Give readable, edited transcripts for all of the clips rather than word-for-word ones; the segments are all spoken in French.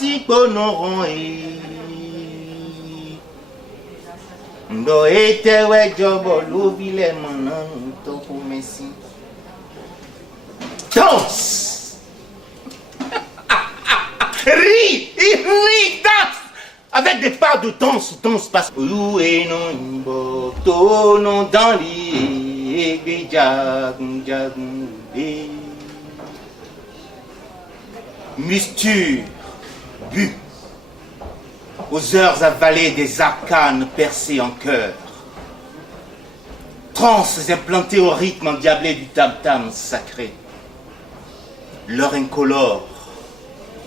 si bonoron ndo etewe jobo lobile manan to pour messi. Danse. Ris, danse. Avec des parts de danse parce que où est non imbo to non dans li Musture, bu, aux heures avalées des arcanes percées en cœur, transes implantées au rythme endiablé du tam-tam sacré, l'heure incolore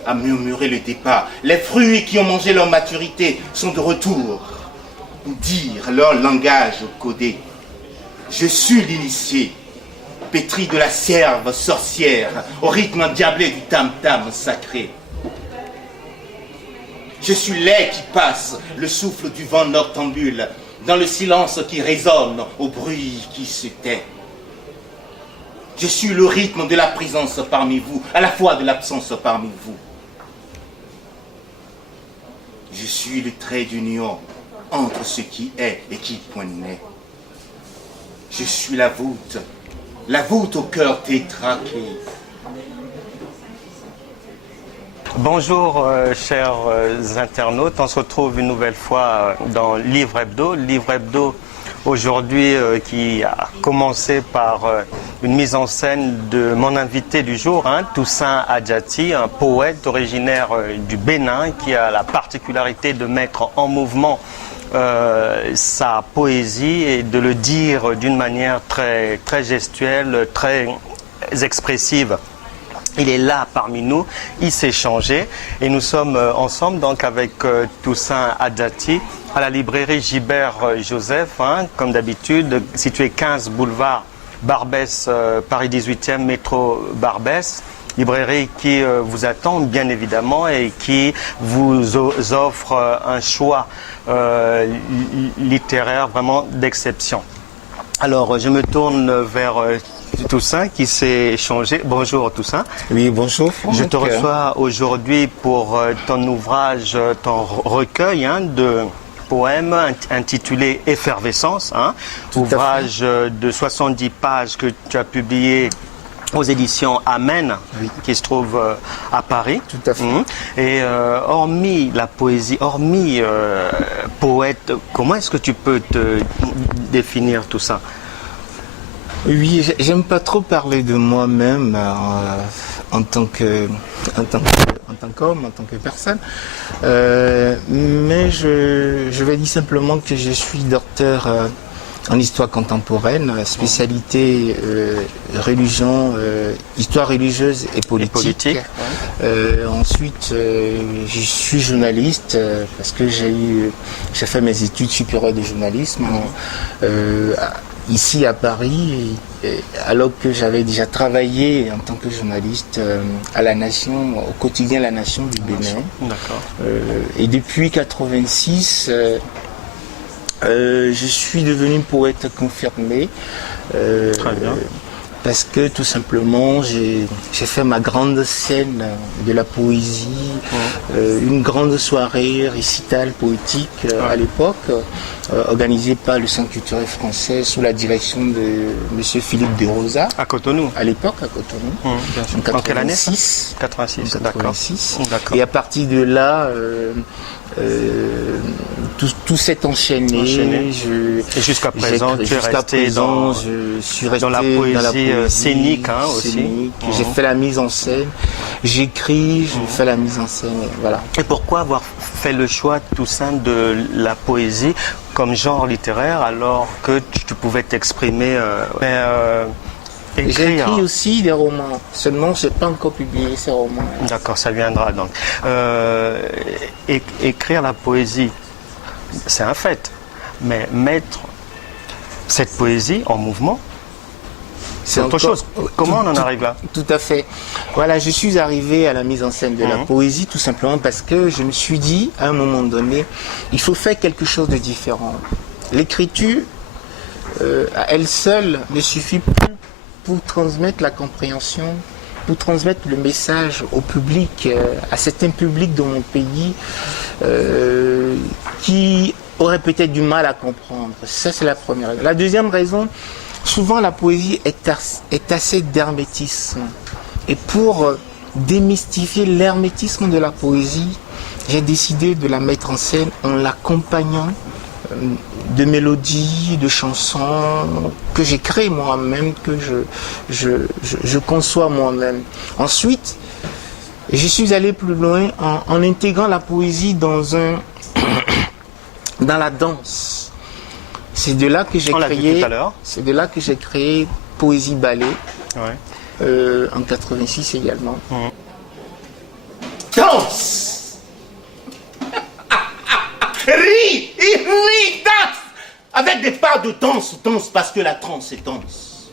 a murmuré le départ, les fruits qui ont mangé leur maturité sont de retour, dire leur langage codé, je suis l'initié, pétri de la cierve sorcière, au rythme endiablé du tam-tam sacré. Je suis l'air qui passe, le souffle du vent noctambule, dans le silence qui résonne, au bruit qui se tait. Je suis le rythme de la présence parmi vous, à la fois de l'absence parmi vous. Je suis le trait d'union entre ce qui est et qui point n'est. Je suis la voûte au cœur tétraqué. Bonjour chers internautes, on se retrouve une nouvelle fois dans Livre Hebdo. Livre Hebdo aujourd'hui qui a commencé par une mise en scène de mon invité du jour, Toussaint Adjati, un poète originaire du Bénin qui a la particularité de mettre en mouvement sa poésie et de le dire d'une manière très, très gestuelle, très expressive. Il est là parmi nous, il s'est changé et nous sommes ensemble donc avec Toussaint Adjati à la librairie Gilbert Joseph, comme d'habitude, située 15 boulevard Barbès, Paris 18e, métro Barbès. Librairie qui vous attend bien évidemment et qui vous offre un choix littéraire vraiment d'exception. Alors je me tourne vers Toussaint qui s'est changé. Bonjour Toussaint. Oui, bonjour Franck. Je te reçois aujourd'hui pour ton ouvrage, ton recueil de poèmes intitulé Effervescence, ouvrage de 70 pages que tu as publié aux éditions Amen, oui, qui se trouve à Paris. Tout à fait. Et hormis la poésie, hormis poète, comment est-ce que tu peux te définir tout ça? Oui, j'aime pas trop parler de moi-même en tant qu'homme, en tant que personne. Mais je vais dire simplement que je suis docteur en histoire contemporaine, spécialité religion, histoire religieuse et politique. Ouais. Ensuite, je suis journaliste parce que j'ai fait mes études supérieures de journalisme ici à Paris, alors que j'avais déjà travaillé en tant que journaliste à La Nation, au quotidien La Nation du Bénin. D'accord. Et depuis 86. Je suis devenu poète confirmé. Très bien. Parce que tout simplement j'ai fait ma grande scène de la poésie, une grande soirée récitale poétique à l'époque, organisée par le Centre culturel français sous la direction de M. Philippe de Rosa. À Cotonou. À l'époque, à Cotonou. Bien sûr. En En quelle année 86. 86, D'accord. D'accord. Et à partir de là, tout s'est enchaîné. Et jusqu'à présent, tu es resté dans la poésie scénique aussi. J'ai fait la mise en scène, j'écris, je fais la mise en scène, voilà. Et pourquoi avoir fait le choix tout simple de la poésie comme genre littéraire alors que tu pouvais t'exprimer J'ai écrit aussi des romans, seulement je n'ai pas encore publié ces romans. D'accord, ça viendra donc. Écrire la poésie, c'est un fait, mais mettre cette poésie en mouvement, c'est autre chose. Comment on en arrive là? Tout à fait. Voilà, je suis arrivé à la mise en scène de la poésie tout simplement parce que je me suis dit, à un moment donné, il faut faire quelque chose de différent. L'écriture, à elle seule, ne suffit plus pour transmettre la compréhension pour transmettre le message au public, à certains publics de mon pays qui auraient peut-être du mal à comprendre. Ça, c'est la première raison. La deuxième raison, souvent la poésie est assez d'hermétisme. Et pour démystifier l'hermétisme de la poésie, j'ai décidé de la mettre en scène en l'accompagnant de mélodies, de chansons que j'ai créées moi-même, que je conçois moi-même. Ensuite, je suis allé plus loin en intégrant la poésie dans la danse. C'est de là que j'ai créé. C'est de là que j'ai créé Poésie Ballet. Ouais. En 86 également. Danse. Ris, danse. Avec des pas de danse parce que la transe est danse.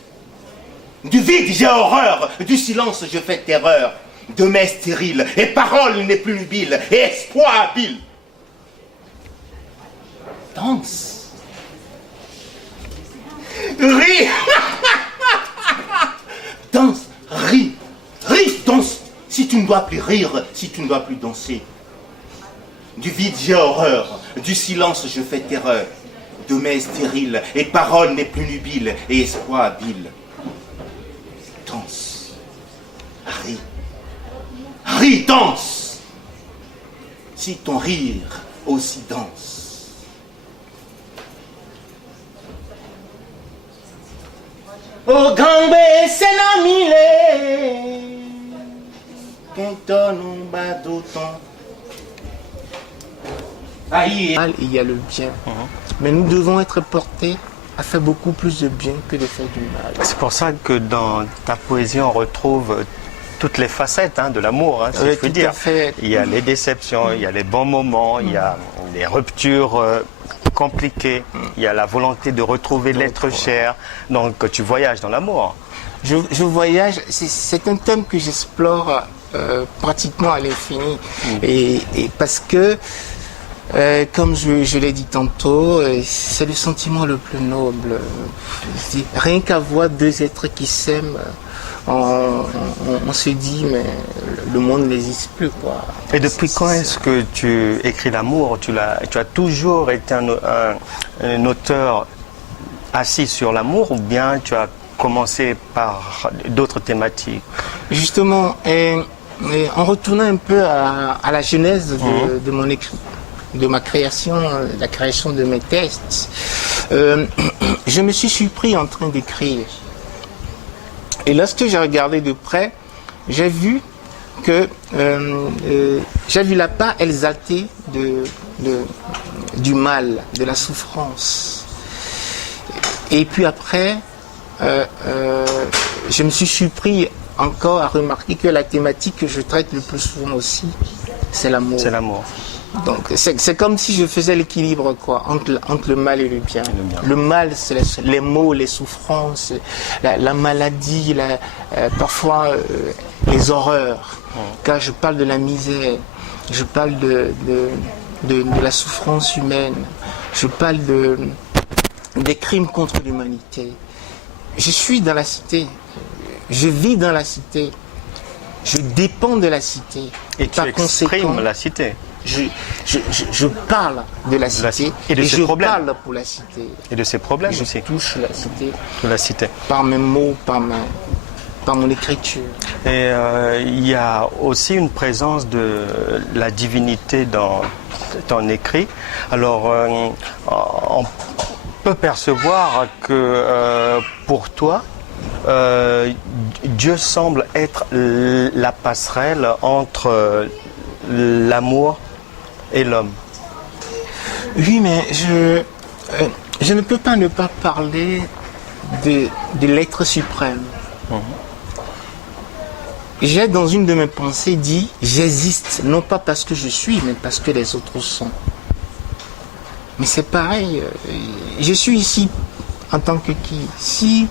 Du vide j'ai horreur, du silence je fais terreur. De mets stérile, et parole n'est plus nubile, et espoir habile. Danse. Ris. Danse, ris, danse. Si tu ne dois plus rire, si tu ne dois plus danser. Du vide j'ai horreur, du silence je fais terreur. De mets stérile, et parole n'est plus nubile, et espoir habile. Danse. Ris. Ris, danse. Si ton rire aussi danse. Oh gambe c'est la mille. Qu'un nous bat d'autant. Il y a le bien. Mais nous devons être portés à faire beaucoup plus de bien que de faire du mal. C'est pour ça que dans ta poésie, on retrouve toutes les facettes de l'amour, si je puis dire. Il y a les déceptions, il y a les bons moments, il y a les ruptures compliquées, il y a la volonté de retrouver l'être cher. Donc tu voyages dans l'amour. Je voyage, c'est un thème que j'explore pratiquement à l'infini. Et parce que comme je l'ai dit tantôt, c'est le sentiment le plus noble. Rien qu'à voir deux êtres qui s'aiment, on se dit, mais le monde n'existe plus, quoi. Et depuis quand est-ce que tu écris l'amour? Tu as toujours été un auteur assis sur l'amour, ou bien tu as commencé par d'autres thématiques? Justement, en retournant un peu à la genèse de mon écrit, de ma création, la création de mes textes, je me suis surpris en train d'écrire. Et lorsque j'ai regardé de près, j'ai vu que j'ai vu la part exaltée du mal, de la souffrance. Et puis après, je me suis surpris encore à remarquer que la thématique que je traite le plus souvent aussi, c'est l'amour. C'est l'amour. Donc c'est comme si je faisais l'équilibre entre le mal et le bien. Le mal, c'est les maux, les souffrances, la maladie, parfois les horreurs. Car je parle de la misère, je parle de la souffrance humaine, je parle des crimes contre l'humanité. Je suis dans la cité, je vis dans la cité, je dépends de la cité. Et tu exprimes la cité. Je parle de la cité et je parle pour la cité. Et de ses problèmes je aussi. Je touche la cité. De la cité. Par mes mots, par mon écriture. Et il y a aussi une présence de la divinité dans ton écrit. Alors, on peut percevoir que pour toi, Dieu semble être la passerelle entre l'amour et l'homme. Oui, mais je ne peux pas ne pas parler de l'être suprême. J'ai dans une de mes pensées dit « J'existe, non pas parce que je suis, mais parce que les autres sont ». Mais c'est pareil, je suis ici en tant que qui? Si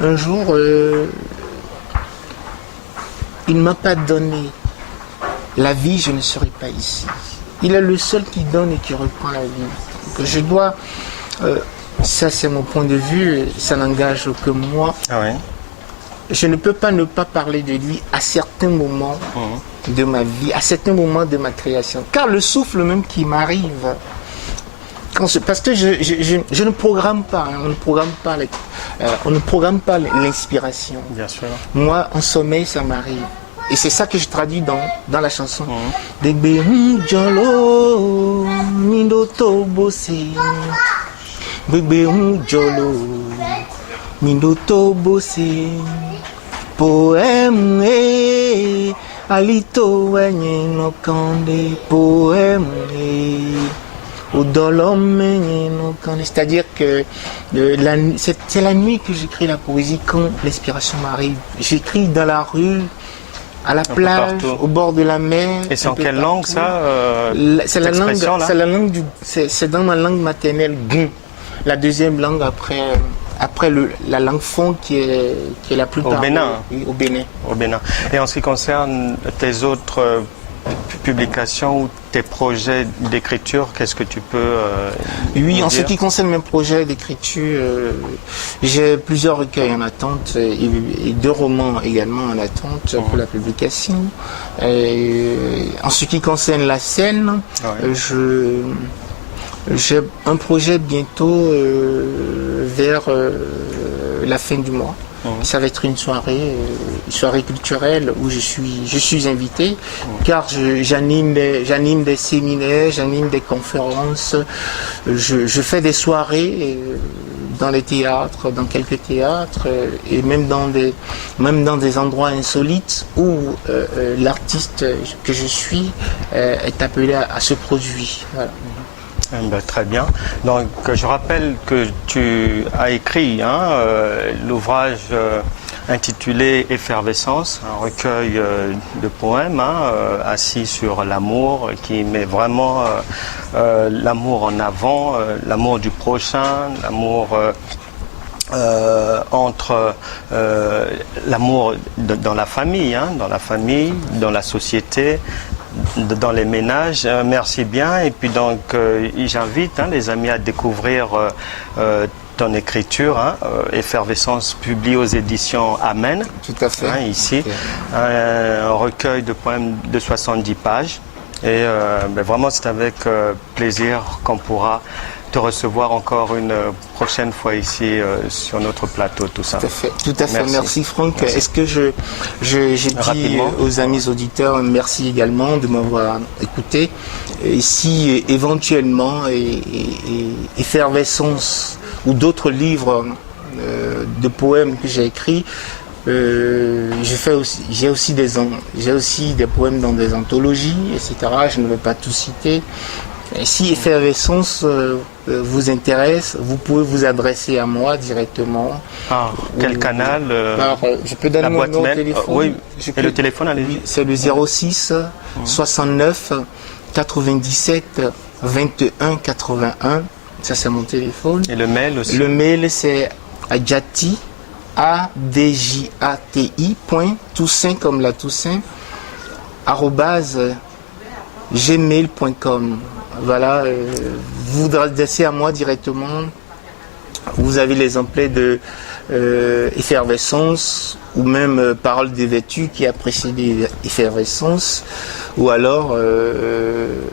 un jour il ne m'a pas donné la vie, je ne serai pas ici. Il est le seul qui donne et qui reprend la vie. Donc je dois, ça c'est mon point de vue, ça n'engage que moi. Ah ouais. je ne peux pas ne pas parler de lui à certains moments de ma vie, à certains moments de ma création. Car le souffle même qui m'arrive, parce que je ne programme pas, hein, on ne programme pas l'inspiration. Bien sûr. Moi, en sommeil, ça m'arrive. Et c'est ça que je traduis dans la chanson. Degbe jolo, mindoto bossé. Degbe jolo, mindoto bossé. Poème, alito wenye no kande. Poème, c'est-à-dire que c'est la nuit que j'écris la poésie quand l'inspiration m'arrive. J'écris dans la rue, à la plage, au bord de la mer. Et c'est en quelle langue ça C'est la langue, c'est dans ma langue maternelle, Gun. La deuxième langue après la langue fond qui est la plus au Bénin. Oui, au Bénin. Au Bénin. Et en ce qui concerne tes autres publications ou tes projets d'écriture, qu'est-ce que tu peux Oui, en dire? ce qui concerne mes projets d'écriture, j'ai plusieurs recueils en attente et 2 romans également en attente pour la publication. En ce qui concerne la scène, j'ai un projet bientôt vers la fin du mois. Ça va être une soirée culturelle où je suis invité, car j'anime des séminaires, j'anime des conférences, je fais des soirées dans les théâtres, dans quelques théâtres, et même dans des endroits insolites où l'artiste que je suis est appelé à se produire. Voilà. Très bien. Donc, je rappelle que tu as écrit l'ouvrage intitulé Effervescence, un recueil de poèmes assis sur l'amour, qui met vraiment l'amour en avant, l'amour du prochain, l'amour entre l'amour dans la famille, dans la société, dans les ménages. Merci bien. Et puis donc j'invite les amis à découvrir ton écriture, Effervescence, publié aux éditions Amen. Tout à fait. Ici, un recueil de poèmes de 70 pages. Et vraiment, c'est avec plaisir qu'on pourra te recevoir encore une prochaine fois ici sur notre plateau, tout ça. Tout à fait. Merci Franck. Merci. Est-ce que je dis aux amis auditeurs merci également de m'avoir écouté. Et si éventuellement Effervescence ou d'autres livres de poèmes que j'ai écrits, j'ai aussi des poèmes dans des anthologies, etc. Je ne vais pas tout citer. Et si Effervescence vous intéresse, vous pouvez vous adresser à moi directement. Quel canal je peux donner mon numéro de téléphone. Oui, et le téléphone, allez-y. Oui, c'est le 06 69 97 21 81. Ça, c'est mon téléphone. Et le mail aussi? Le mail, c'est adjati, ADJATI, Toussaint comme la Toussaint, @gmail.com. Voilà, vous vous adressez à moi directement. Vous avez les onglets de Effervescence ou même Parole dévêtue qui a précédé Effervescence, ou alors vous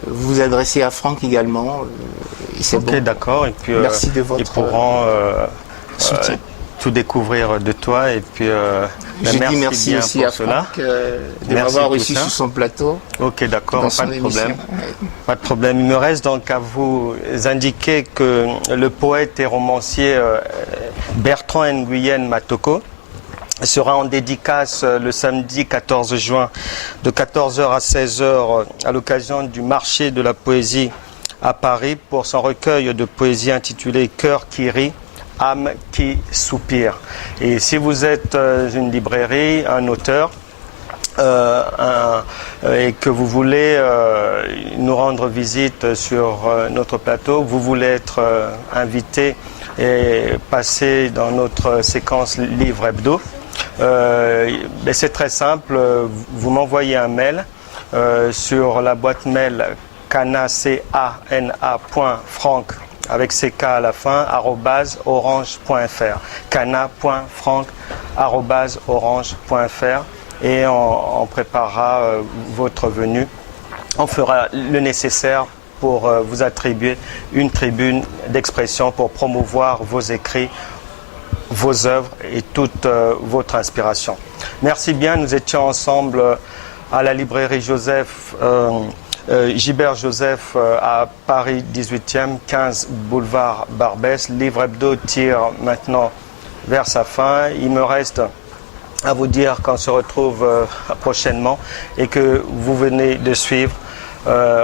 vous adressez à Franck également. Ok, bon. D'accord. Et puis merci de votre ils pourront soutien. Tout découvrir de toi, et puis je dis merci aussi à Franck de m'avoir reçu sur son plateau. Ok, d'accord, pas de problème. Pas de problème. Il me reste donc à vous indiquer que le poète et romancier Bertrand Nguyen Matoko sera en dédicace le samedi 14 juin de 14h à 16h à l'occasion du marché de la poésie à Paris pour son recueil de poésie intitulé Cœur qui rit, âme qui soupire. Et si vous êtes une librairie, un auteur, et que vous voulez nous rendre visite sur notre plateau, vous voulez être invité et passer dans notre séquence Livre Hebdo, c'est très simple, vous m'envoyez un mail sur la boîte mail cana.franck avec CK à la fin, @orange.fr. cana.franck@orange.fr et on préparera votre venue. On fera le nécessaire pour vous attribuer une tribune d'expression pour promouvoir vos écrits, vos œuvres et toute votre inspiration. Merci bien, nous étions ensemble à la librairie Joseph, Gilbert Joseph à Paris 18e, 15 boulevard Barbès. Livre Hebdo tire maintenant vers sa fin. Il me reste à vous dire qu'on se retrouve prochainement et que vous venez de suivre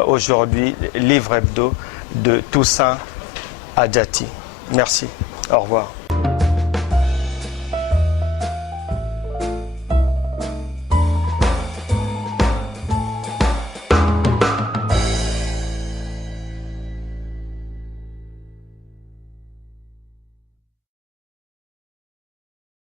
aujourd'hui Livre Hebdo de Toussaint Adjati. Merci. Au revoir.